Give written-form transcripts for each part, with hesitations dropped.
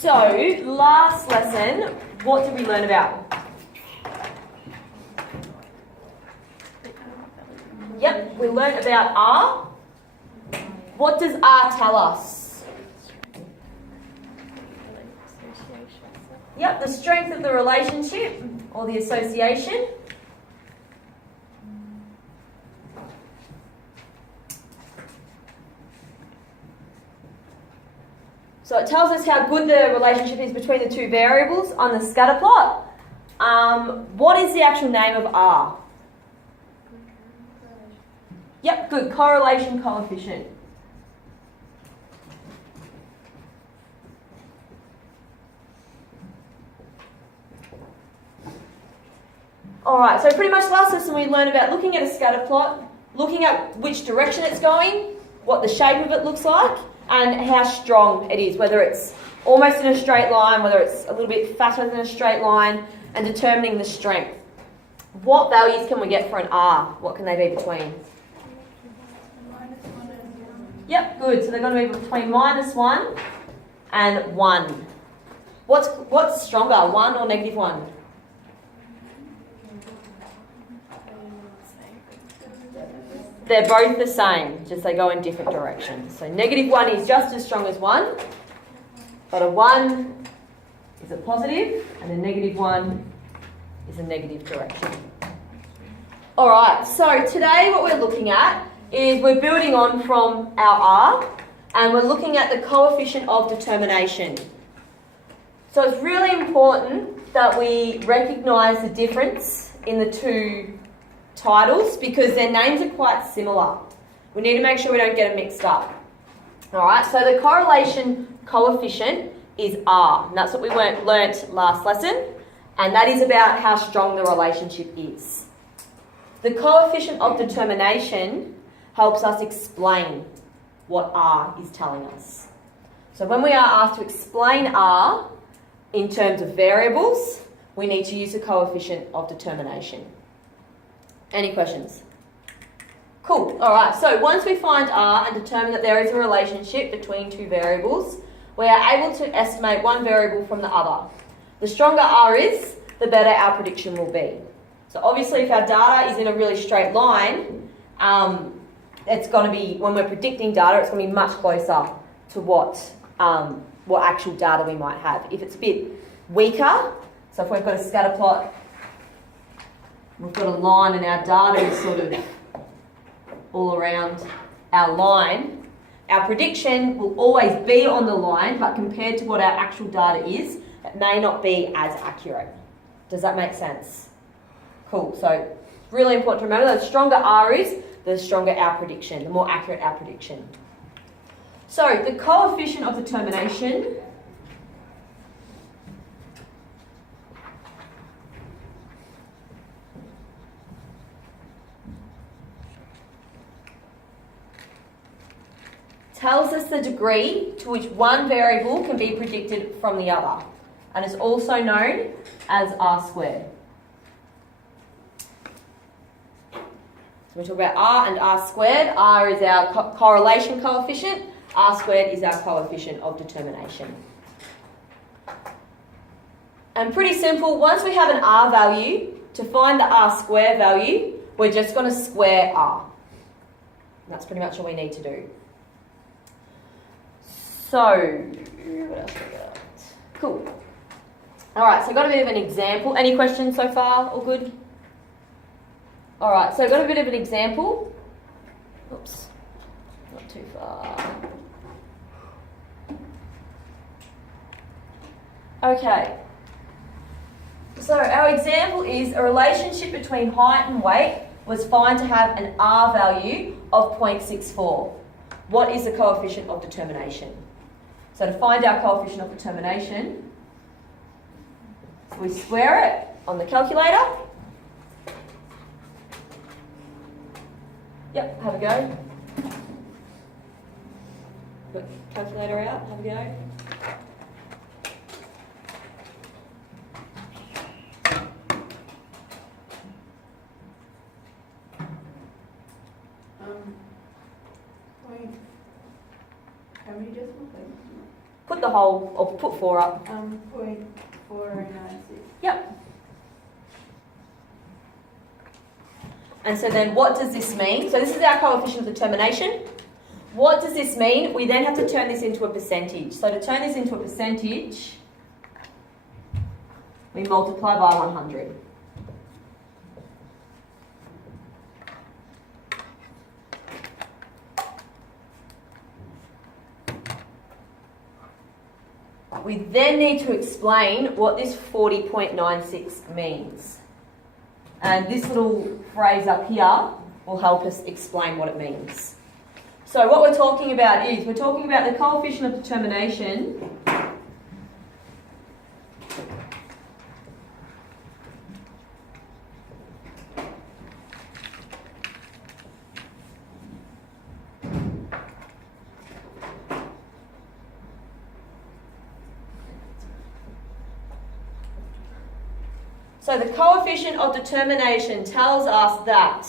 So, last lesson, what did we learn about? Yep, we learned about R. What does R tell us? Yep, the strength of the relationship or the association. So it tells us how good the relationship is between the two variables on the scatter plot. What is the actual name of R? Yep, good. Correlation coefficient. Alright, so pretty much last lesson we learned about looking at a scatter plot, looking at which direction it's going, what the shape of it looks like, and how strong it is, whether it's almost in a straight line, whether it's a little bit fatter than a straight line, and determining the strength. What values can we get for an R? What can they be between? Yep, good. So they're going to be between -1 and 1. What's stronger, 1 or -1? They're both the same, just they go in different directions. So -1 is just as strong as 1, but a 1 is a positive, and a -1 is a negative direction. Alright, so today what we're looking at is we're building on from our R, and we're looking at the coefficient of determination. So it's really important that we recognise the difference in the two titles because their names are quite similar. We need to make sure we don't get them mixed up. Alright, so the correlation coefficient is R, and that's what we learnt last lesson, and that is about how strong the relationship is. The coefficient of determination helps us explain what R is telling us. So when we are asked to explain R in terms of variables, we need to use the coefficient of determination. Any questions? Cool. Alright, so once we find R and determine that there is a relationship between two variables, we are able to estimate one variable from the other. The stronger R is, the better our prediction will be. So obviously if our data is in a really straight line, it's going to be, when we're predicting data, it's going to be much closer to what actual data we might have. If it's a bit weaker, so if we've got a scatter plot, we've got a line and our data is sort of all around our line, our prediction will always be on the line, but compared to what our actual data is, it may not be as accurate. Does that make sense? Cool. So really important to remember, the stronger R is, the stronger our prediction, the more accurate our prediction. So the coefficient of determination tells us the degree to which one variable can be predicted from the other, and is also known as R squared. So we talk about R and R squared. R is our correlation coefficient. R squared is our coefficient of determination. And pretty simple, once we have an R value, to find the R square value, we're just going to square R. And that's pretty much all we need to do. So, what else we got? Cool. Alright, so I've got a bit of an example. Any questions so far? All good? Alright, so I've got a bit of an example. Oops, not too far. Okay. So our example is a relationship between height and weight was found to have an R value of 0.64. What is the coefficient of determination? So to find our coefficient of determination, we square it on the calculator. Yep, have a go. Put calculator out, have a go. How many decimals? Put the whole, or put 4 up. 0.496. Yep. And so then what does this mean? So this is our coefficient of determination. What does this mean? We then have to turn this into a percentage. So to turn this into a percentage, we multiply by 100. We then need to explain what this 40.96 means. And this little phrase up here will help us explain what it means. So what we're talking about is, we're talking about the coefficient of determination So the coefficient of determination tells us that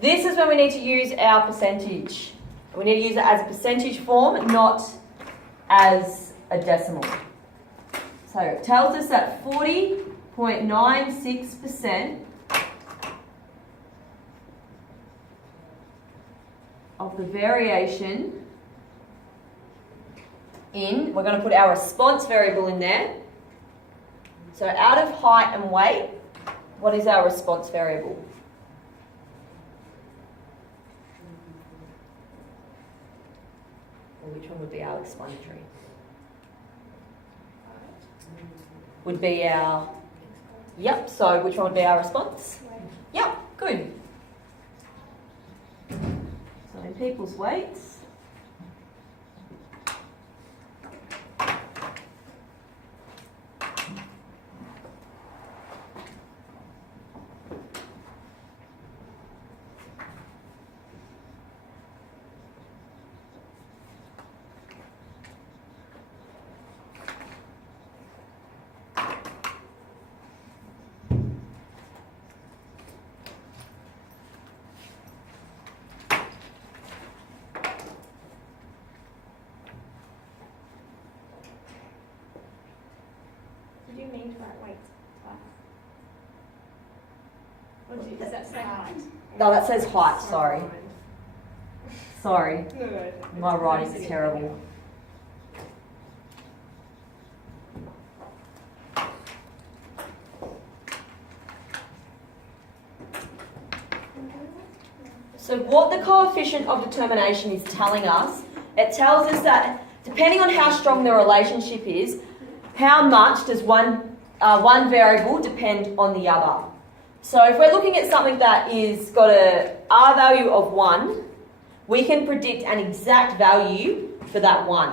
this is when we need to use our percentage. We need to use it as a percentage form, not as a decimal. So it tells us that 40.96% of the variation in, we're going to put our response variable in there. So out of height and weight, what is our response variable? Or which one would be our explanatory? Would be our, yep, so which one would be our response? Yep, good. So in people's weights, Did you mean to write weight twice? Does that say height? no, that says height, sorry. Sorry, No. my writing is terrible. So what the coefficient of determination is telling us, it tells us that depending on how strong the relationship is, how much does one variable depend on the other. So if we're looking at something that is got a R value of 1, we can predict an exact value for that 1.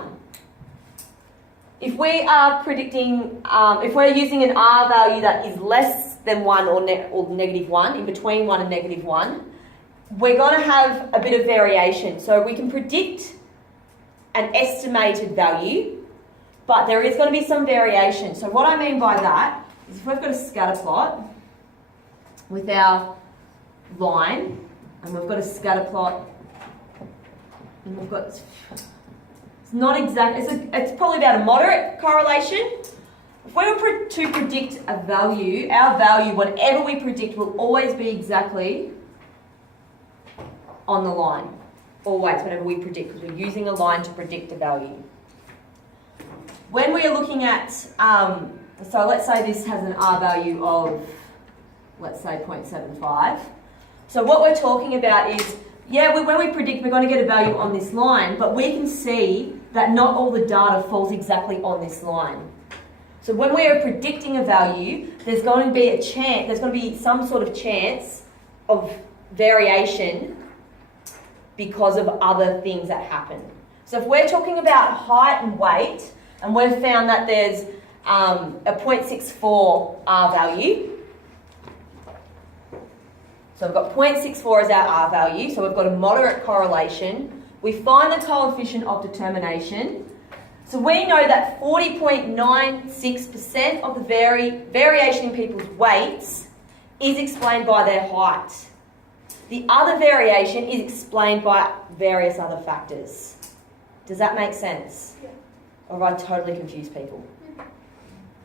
If we are predicting, if we're using an R value that is less than 1 or negative 1, in between 1 and negative 1, we're going to have a bit of variation. So we can predict an estimated value, but there is going to be some variation. So what I mean by that is if we've got a scatter plot with our line, and we've got a scatter plot, and we've got, it's not exact, it's probably about a moderate correlation. If we were to predict a value, our value, whatever we predict, will always be exactly on the line. Always, whenever we predict, because we're using a line to predict a value. When we're looking at, so let's say this has an R value of, let's say 0.75. So what we're talking about is, yeah, when we predict, we're going to get a value on this line, but we can see that not all the data falls exactly on this line. So when we are predicting a value, there's going to be a chance, there's going to be some sort of chance of variation because of other things that happen. So if we're talking about height and weight, and we've found that there's a 0.64 R value. So we've got 0.64 as our R value, so we've got a moderate correlation. We find the coefficient of determination. So we know that 40.96% of the variation in people's weights is explained by their height. The other variation is explained by various other factors. Does that make sense? Yeah. Or have I totally confused people?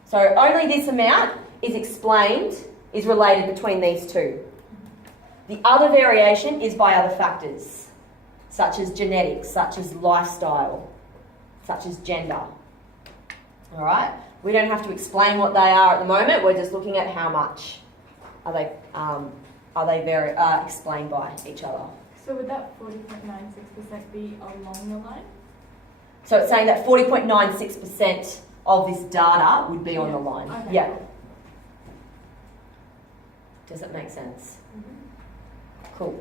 So only this amount is explained, is related between these two. The other variation is by other factors, such as genetics, such as lifestyle, such as gender. All right? We don't have to explain what they are at the moment. We're just looking at how much are they explained by each other. So would that 40.96% be along the line? So it's saying that 40.96% of this data would be on the line. Okay. Yeah. Does that make sense? Cool.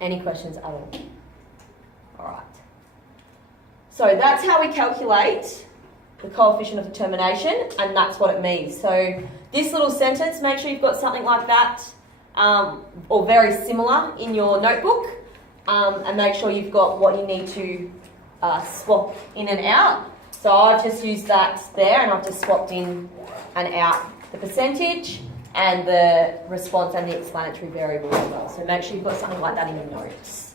Any questions other? All right. So that's how we calculate the coefficient of determination, and that's what it means. So this little sentence, make sure you've got something like that or very similar in your notebook, and make sure you've got what you need to swap in and out. So I've just used that there, and I've just swapped in and out the percentage and the response and the explanatory variable as well. So make sure you've got something like that in your notes.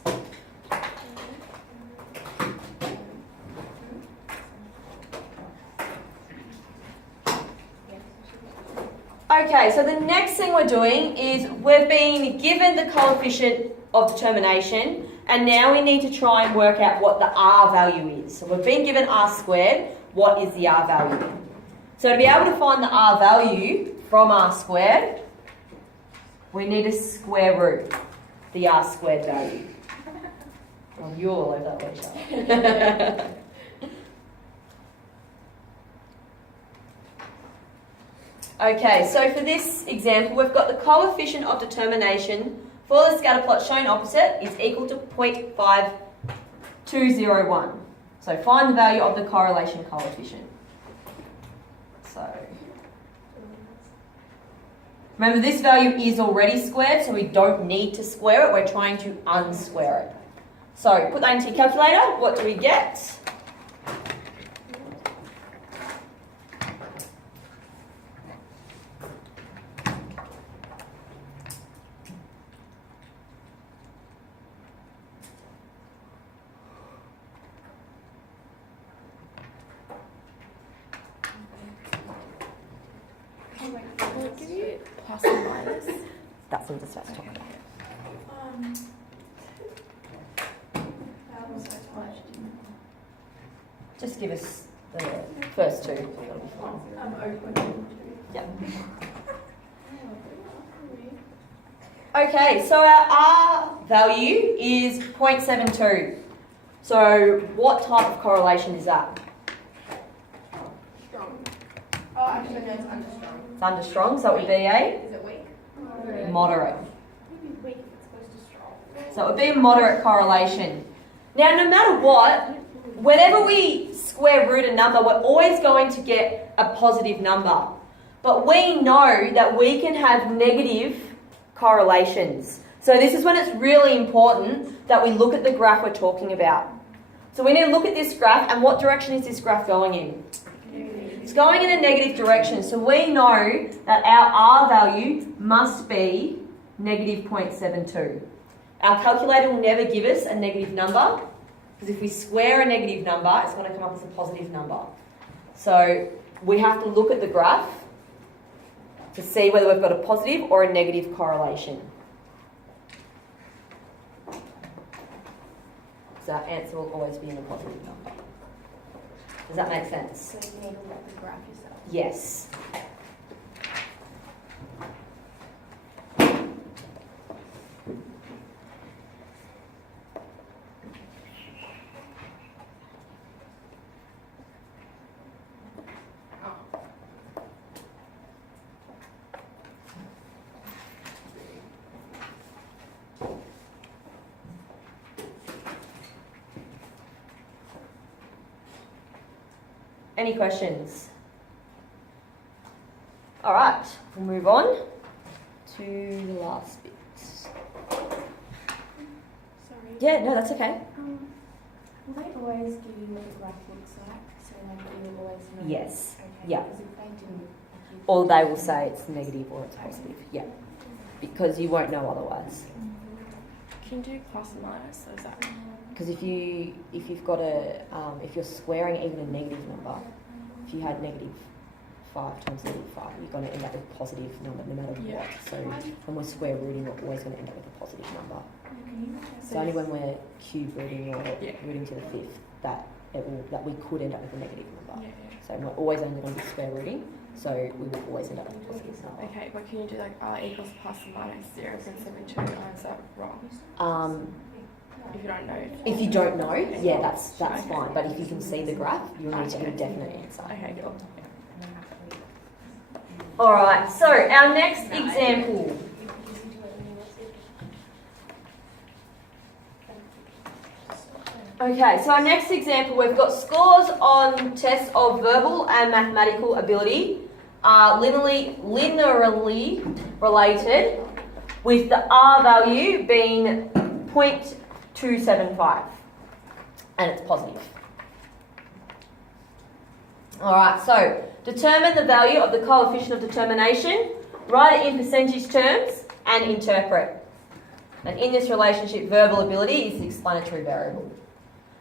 Okay, so the next thing we're doing is we've been given the coefficient of determination, and now we need to try and work out what the R value is. So we've been given R squared, what is the R value? So to be able to find the R value from R squared, we need to square root the R squared value. Oh, you're all over that way, Okay, so for this example, we've got the coefficient of determination for the scatter plot shown opposite is equal to 0.5201. So find the value of the correlation coefficient. So remember, this value is already squared, so we don't need to square it. We're trying to unsquare it. So put that into your calculator. What do we get? Plus or minus? That's what I'm just about to talk about. Just give us the first two. That'll be fine. Yeah. Okay, so our R value is 0.72. So what type of correlation is that? Strong. Oh, actually, no, it's under strong. It's under strong, so it would be a Is it weak? moderate. Maybe weak if it's close to strong. So it would be a moderate correlation. Now, no matter what, whenever we square root a number, we're always going to get a positive number. But we know that we can have negative correlations. So this is when it's really important that we look at the graph we're talking about. So we need to look at this graph, and what direction is this graph going in? It's going in a negative direction. So we know that our R value must be negative 0.72. Our calculator will never give us a negative number, because if we square a negative number, it's going to come up as a positive number. So we have to look at the graph to see whether we've got a positive or a negative correlation. So our answer will always be in a positive number. Does that make sense? So you need to look at the graph yourself. Yes. Any questions? All right, we'll move on to the last bit. Sorry. Yeah, no, that's okay. Will they always give you what the graph looks like? So like you will always know? Yes. Okay. Yeah. Because if they didn't, Or they will say it's negative or it's positive. Yeah, because you won't know otherwise. Can you do plus and minus? So is that? Because if you've got if you're squaring even a negative number, if you had negative 5 times negative 5, you're going to end up with a positive number no matter Yeah. what. So when we're square rooting, we're always going to end up with a positive number. It's So only when we're cube rooting or Yeah. rooting to the 5th that we could end up with a negative number. Yeah. So we're always only going to be square rooting, so we will always end up with a positive number. Okay, but can you do like r equals plus and minus 0.72? Or is that wrong? If you don't know. If you don't know, yeah, that's Okay. fine. But if you can see the graph, you'll need to give a Okay. definite answer. Okay, cool. All right. So our next example. Okay, so our next example, we've got scores on tests of verbal and mathematical ability are linearly related, with the R value being 0.275, and it's positive. All right, so determine the value of the coefficient of determination, write it in percentage terms, and interpret. And in this relationship, verbal ability is the explanatory variable.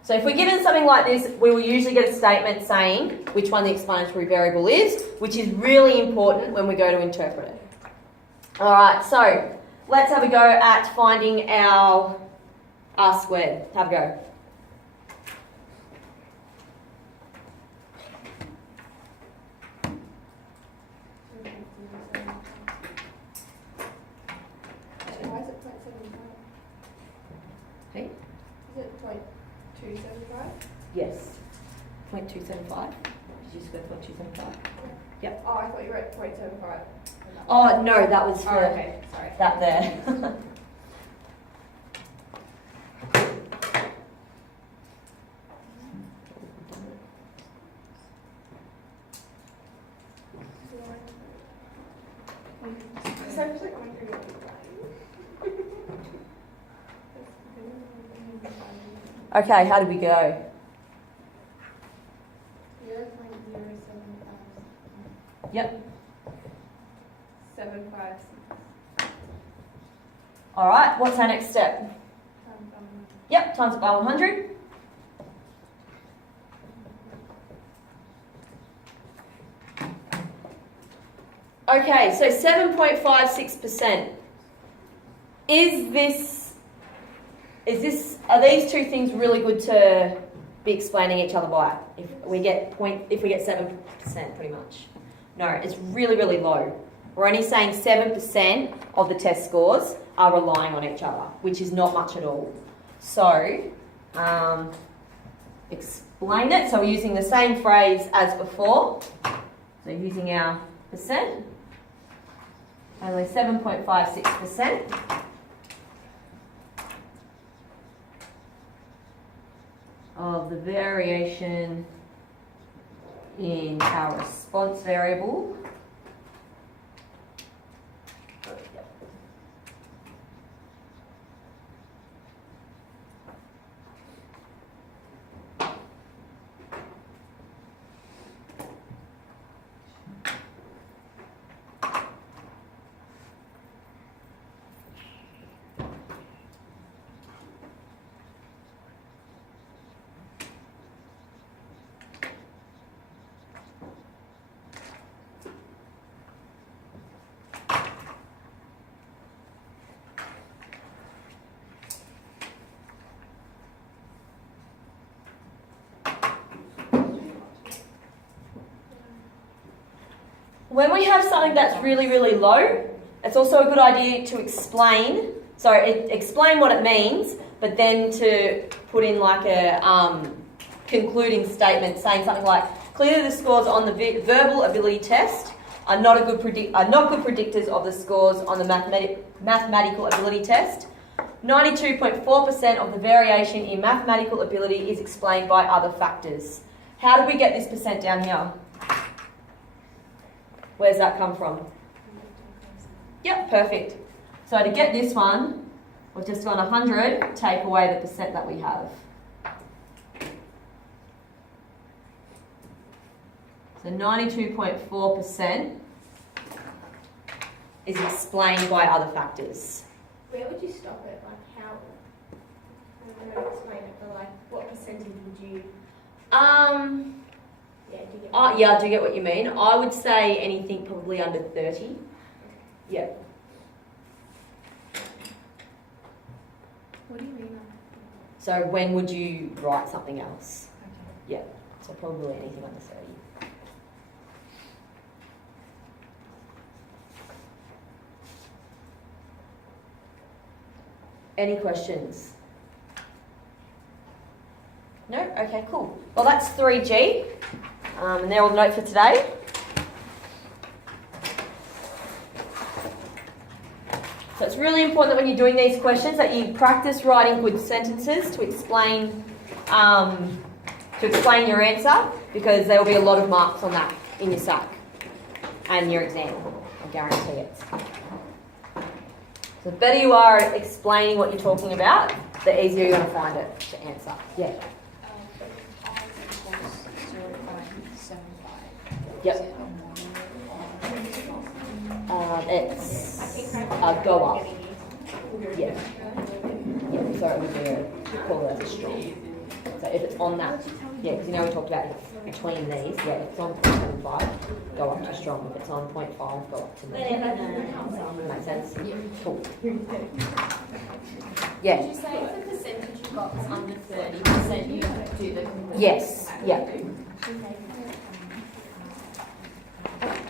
So if we're given something like this, we will usually get a statement saying which one the explanatory variable is, which is really important when we go to interpret it. All right, so let's have a go at finding our R squared. Have a go. Why is it 0.75? Hey? Is it 0.275? Yes. 0.275. Did you square 0.275? Oh, I thought you were at 0.75. Oh, no, that was for okay, sorry. that there. Essentially, I'm doing it. Okay, how did we go? 0.075. Yep. 75. All right, what's our next step? Yep, times it by 100. Okay, so 7.56%. Are these two things really good to be explaining each other by? If we get 7%, pretty much. No, it's really, really low. We're only saying 7% of the test scores are relying on each other, which is not much at all. So, explain it. So we're using the same phrase as before. So using our percent. Only 7.56%. Of the variation in our response variable. When we have something that's really, really low, it's also a good idea to explain what it means, but then to put in like a concluding statement saying something like, clearly the scores on the verbal ability test are not good predictors of the scores on the mathematical ability test. 92.4% of the variation in mathematical ability is explained by other factors. How did we get this percent down here? Where's that come from? Yep, perfect. So to get this one, we've just gone 100, take away the percent that we have. So 92.4% is explained by other factors. Where would you stop it? Like how? don't know how to explain it, but like, what percentage would you? Yeah, do you get? Yeah, I do get what you mean. I would say anything probably under 30. Yeah. What do you mean? So when would you write something else? Yeah. So probably anything under 30. Any questions? No? Okay, cool. Well, that's 3G. And they're all the notes for today. So it's really important that when you're doing these questions that you practice writing good sentences to explain your answer, because there will be a lot of marks on that in your SAC and your exam. I guarantee it. So the better you are at explaining what you're talking about, the easier you're going to find it to answer. Yeah. Yep. It's go up. Yeah. Yeah, so it would be we call it as a strong. So if it's on that, yeah, because you know we talked about between these, yeah, if it's on 0.75, go up to strong. If it's on 0.5, go up to medium. Make sense? Cool. Yeah. Did you say if the percentage you got was under 30%, you do the conclusion? Yes. Yeah.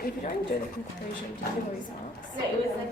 If you don't do the conclusion, do you lose marks? So it was like